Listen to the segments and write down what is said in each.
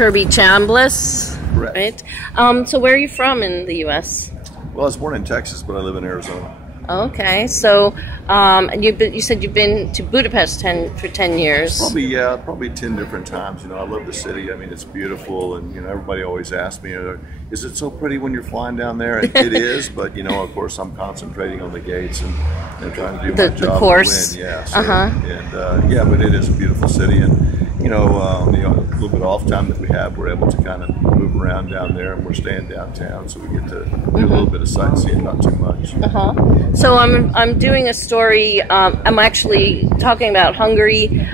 KIRBY Chambliss, Correct. right? So where are you from in the U.S.? Well, I was born in Texas, but I live in Arizona. Okay, so you said you've been to Budapest for 10 years. Probably 10 different times. I love the city. I mean, it's beautiful, and everybody always asks me, "Is it so pretty when you're flying down there?" And it is, but of course, I'm concentrating on the gates and trying to do my job. The course. And win. Yeah. So, but it is a beautiful city, and a little bit off time that we have, we're able to kind of move around down there, and we're staying downtown, so we get to do a little bit of sightseeing, not too much. So I'm doing a story. I'm actually talking about Hungary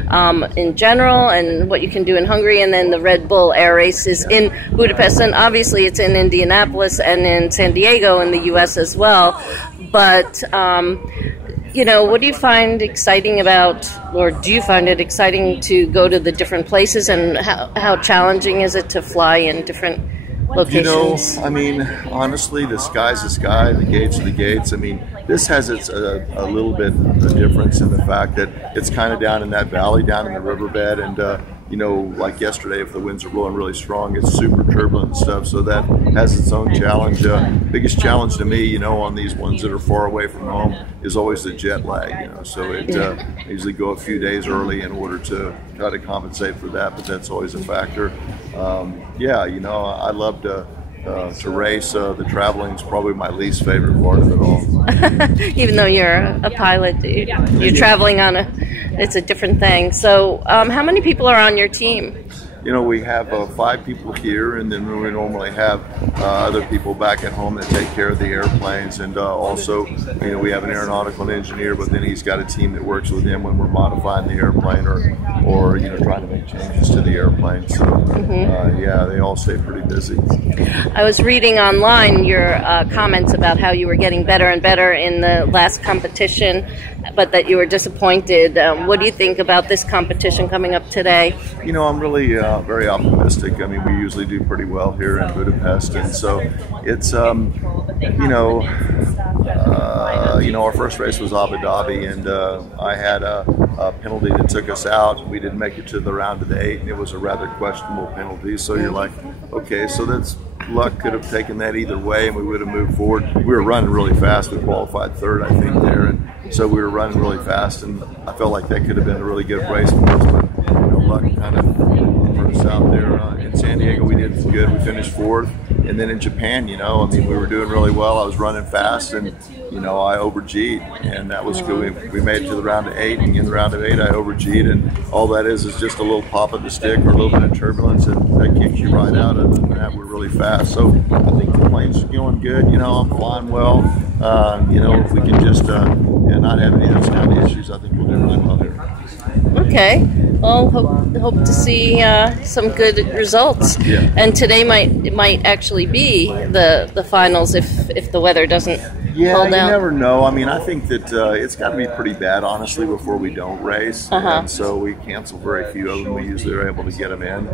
in general and what you can do in Hungary, and then the Red Bull Air Race is in Budapest, and obviously it's in Indianapolis and in San Diego in the U.S. as well. But what do you find exciting about, or do you find it exciting to go to the different places, and how challenging is it to fly in different locations? I mean, honestly, the sky's the sky, the gates are the gates. I mean, this has a little bit of difference in the fact that it's kind of down in that valley, down in the riverbed, and like yesterday, if the winds are blowing really strong, it's super turbulent and stuff, so that has its own challenge. Biggest challenge to me, on these ones that are far away from home is always the jet lag, so I usually go a few days early in order to try to compensate for that, but that's always a factor. I love to race. The traveling is probably my least favorite part of it all. Even though you're a pilot, you're traveling on it's a different thing. So how many people are on your team? We have 5 people here, and then we normally have other people back at home that take care of the airplanes, and also we have an aeronautical engineer, but then he's got a team that works with him when we're modifying the airplane or trying to make changes to the airplane. So they all stay pretty busy. I was reading online your comments about how you were getting better and better in the last competition, but that you were disappointed. What do you think about this competition coming up today? I'm really very optimistic. I mean, we usually do pretty well here in Budapest, and so it's our first race was Abu Dhabi, and I had a penalty that took us out. We didn't make it to the round of the 8, and it was a rather questionable penalty. So you're like, okay, so that's luck. Could have taken that either way, and we would have moved forward. We were running really fast. We qualified 3rd, I think, there, and so we were running really fast, and I felt like that could have been a really good race for us, but luck kind of hurt us out there. In San Diego, we did good. We finished 4th, and then in Japan, we were doing really well. I was running fast, and I over-G'd, and that was good. We made it to the round of 8, and in the round of 8, I over-G'd, and all that is just a little pop of the stick or a little bit of turbulence, and that kicks you right out of it. That we're really fast. So I think the plane's going good. I'm flying well. If we can just not have any of those kind of issues, I think we'll do really well here. Okay. Well, hope to see some good results. Yeah. And today might actually be the finals if the weather doesn't hold out. You never know. I mean, I think that it's got to be pretty bad, honestly, before we don't race. And so we cancel very few of them. We usually are able to get them in.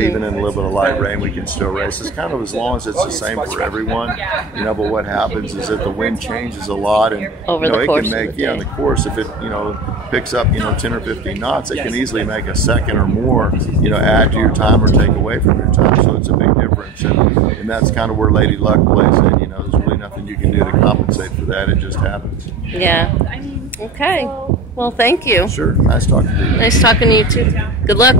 Even in a little bit of light rain, we can still race. It's kind of as long as it's the same for everyone. But what happens is that the wind changes a lot, and it can make in the course, if it picks up 10 or 15 knots, it can easily make a second or more add to your time or take away from your time. So it's a big difference, and that's kind of where Lady Luck plays in. There's really nothing you can do to compensate for that. It just happens. Yeah. Okay. Well, thank you. Sure. Nice talking to you. Nice talking to you too. Good luck.